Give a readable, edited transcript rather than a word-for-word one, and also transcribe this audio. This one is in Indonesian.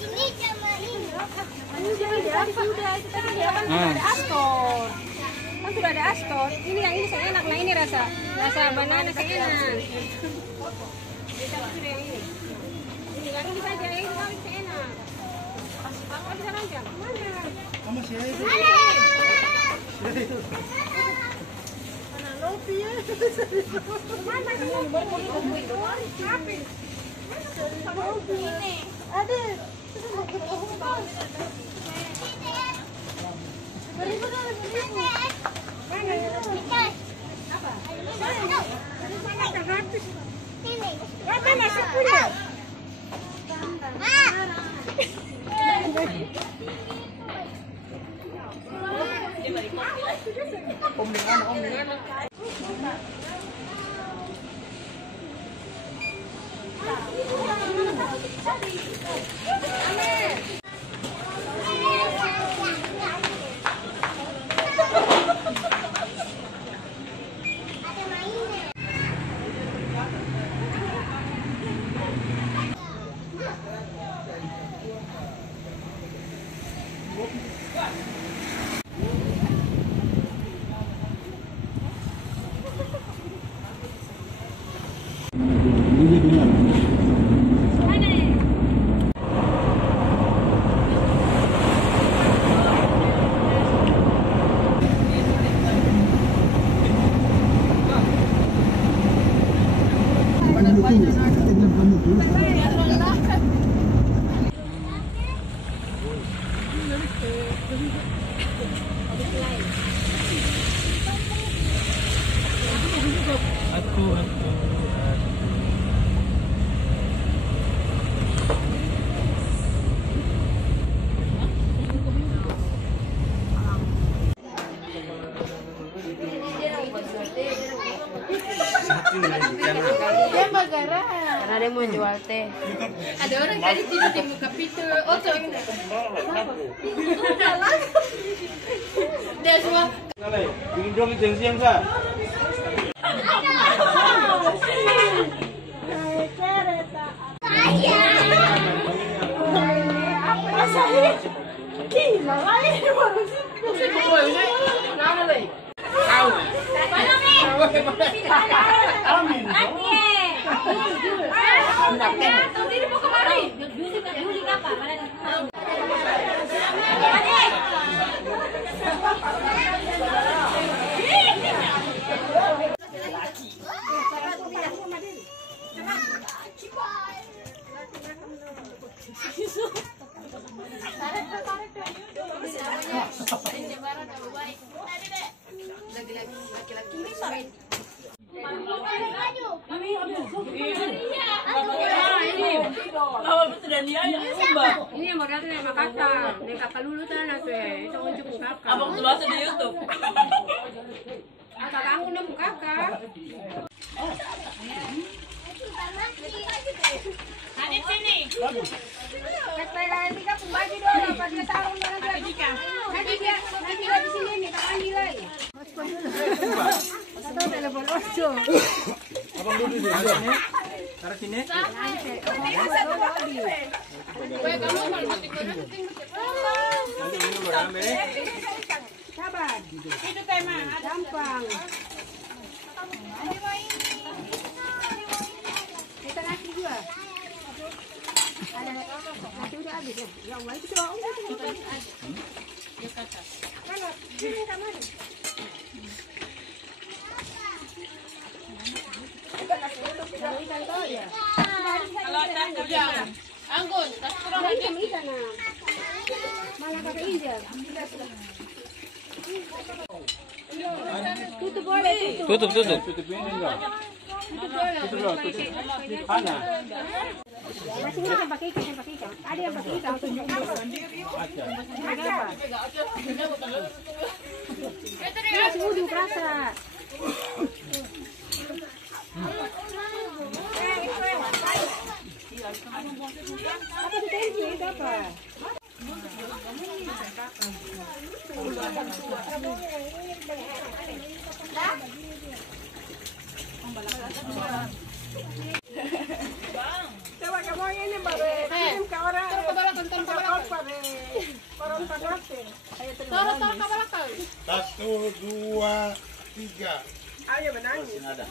Ini sama ini. Ini sudah itu tadi dia kan sudah ada Astor. Kan sudah ada Astor. Ini yang ini saya enak. Nah ini rasa banana saya enak. Ini lagi bisa aja ini kan saya enak. Apa bisa ranjang? Mana? Kamu sih itu. Mana lopi ya? Mana kamu baru itu? Apa? Ini. Ada. Om dengan. Karena dia mau jual teh. Ada orang tadi tidur di muka pintu. Oh, ini. Dia semua. Bikin dong itu siang kak. Apa saya? Gila lagi baru sih. Nama lagi. Tahu. Mana nih? Amin. Tahu diri mau kemari. Juli kapan? Ini yang bakal tuh sama kakak. Nih kakak dulu tuh itu cukup kakak. Abang tuh bahasa di YouTube. Kakak aku nemu kakak. Hadit sini. Nanti kamu bagi dulu apa dia taruh nanti dia di sini nih tak ambil lagi. Atau telepon ojo. Abang duduk di sini. Taruh sini. Nanti minum berambe. Sabar. Itu tema gampang. Kita nasi juga. Ada nasi udah habis ya. Yang lain itu doang. Kalau ini sama nih. Kalau tak kerja, anggun, tak kurang lagi. Malah pakai injil. Tutup boleh tutup. Tutup ini enggak. Tutup dulu, tutup. Mana? Masih ini yang pakai ikan. Ada yang pakai ikan. Ini semua kerasa. Apa itu tensi itu apa? Coba Taruh ke belakang. 1, 2, 3. Ayo menangis. Ada.